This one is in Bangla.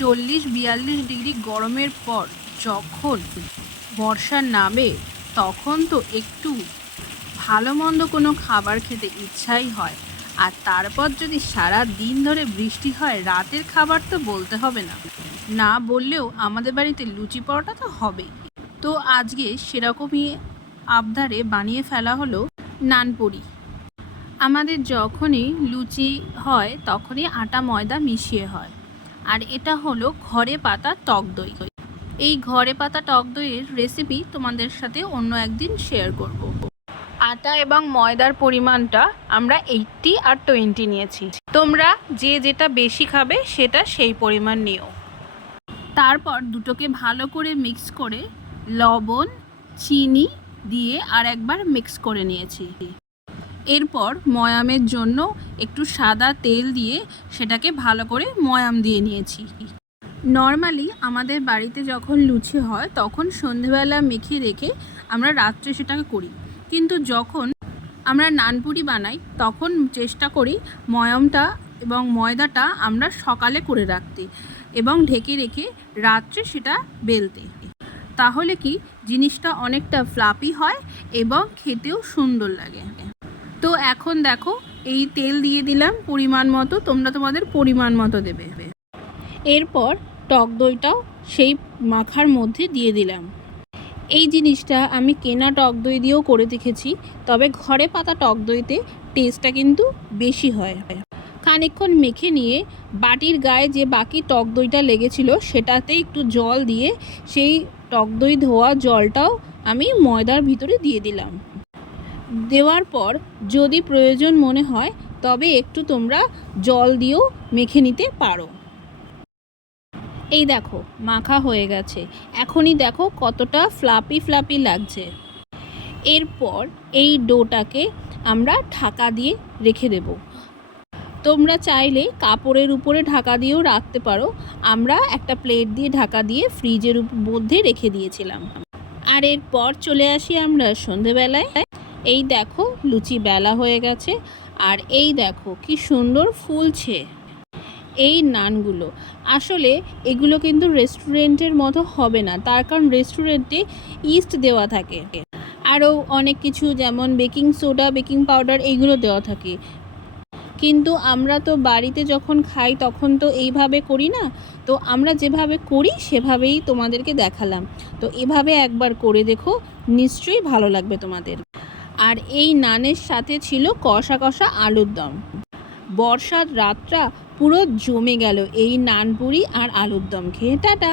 40-42 ডিগ্রি গরমের পর যখন বর্ষা নামে তখন তো একটু ভালো মন্দ কোনো খাবার খেতে ইচ্ছাই হয়। আর তারপর যদি সারা দিন ধরে বৃষ্টি হয়, রাতের খাবার তো বলতে হবে না। না বললেও আমাদের বাড়িতে লুচি পরোটা তো হবেই। তো আজকে সেরকমই আবদারে বানিয়ে ফেলা হলো নানপুরি। আমাদের যখনই লুচি হয় তখনই আটা ময়দা মিশিয়ে হয়। আর এটা হলো ঘরে পাতা টক দই। এই ঘরে পাতা টক দইয়ের রেসিপি তোমাদের সাথে অন্য একদিন শেয়ার করব। আটা এবং ময়দার পরিমাণটা আমরা 80 আর 20 নিয়েছি। তোমরা যে যেটা বেশি খাবে সেটা সেই পরিমাণ নিও। তারপর দুটোকে ভালো করে মিক্স করে লবণ চিনি দিয়ে আর একবার মিক্স করে নিয়েছি। এরপর ময়ামের জন্য একটু সাদা তেল দিয়ে সেটাকে ভালো করে ময়াম দিয়ে নিয়েছি। নর্মালি আমাদের বাড়িতে যখন লুচি হয় তখন সন্ধেবেলা মেখে রেখে আমরা রাত্রে সেটাকে করি, কিন্তু যখন আমরা নানপুরি বানাই তখন চেষ্টা করি ময়ামটা এবং ময়দাটা আমরা সকালে করে রাখতে এবং ঢেকে রেখে রাত্রে সেটা বেলতে। তাহলে কি জিনিসটা অনেকটা ফ্লাপি হয় এবং খেতেও সুন্দর লাগে। তো এখন দেখো এই তেল দিয়ে দিলাম পরিমাণ মতো, তোমরা তোমাদের পরিমাণ মতো দেবে। এরপর টক দইটাও সেই মাখার মধ্যে দিয়ে দিলাম। এই জিনিসটা আমি কেনা টক দই দিয়েও করে দেখেছি, তবে ঘরে পাতা টক দইতে টেস্টটা কিন্তু বেশি হয়। খানিকক্ষণ মেখে নিয়ে বাটির গায়ে যে বাকি টক দইটা লেগেছিল সেটাতে একটু জল দিয়ে সেই টক দই ধোয়া জলটাও আমি ময়দার ভিতরে দিয়ে দিলাম। দেওয়ার পর যদি প্রয়োজন মনে হয় তবে একটু তোমরা জল দিয়েও মেখে নিতে পারো। এই দেখো মাখা হয়ে গেছে, এখনই দেখো কতটা ফ্লাপি ফ্লাপি লাগছে। এরপর এই ডোটাকে আমরা ঢাকা দিয়ে রেখে দেব। তোমরা চাইলে কাপড়ের উপরে ঢাকা দিয়েও রাখতে পারো। আমরা একটা প্লেট দিয়ে ঢাকা দিয়ে ফ্রিজের মধ্যে রেখে দিয়েছিলাম। আর এরপর চলে আসি আমরা সন্ধেবেলায়। এই দেখো লুচি বেলা হয়ে গেছে আর এই দেখো কি সুন্দর ফুলছে এই নানগুলো। আসলে এগুলো কিন্তু রেস্টুরেন্টের মতো হবে না, তার কারণ রেস্টুরেন্টে ইস্ট দেওয়া থাকে, আরও অনেক কিছু যেমন বেকিং সোডা বেকিং পাউডার এইগুলো দেওয়া থাকে। কিন্তু আমরা তো বাড়িতে যখন খাই তখন তো এইভাবে করি না, তো আমরা যেভাবে করি সেভাবেই তোমাদেরকে দেখালাম। তো এভাবে একবার করে দেখো, নিশ্চয়ই ভালো লাগবে তোমাদের। আর এই নানের সাথে ছিল কষা কষা আলুর দম। বর্ষার রাতটা পুরো জমে গেল এই নানপুরি আর আলুর দম খেয়ে। টাটা।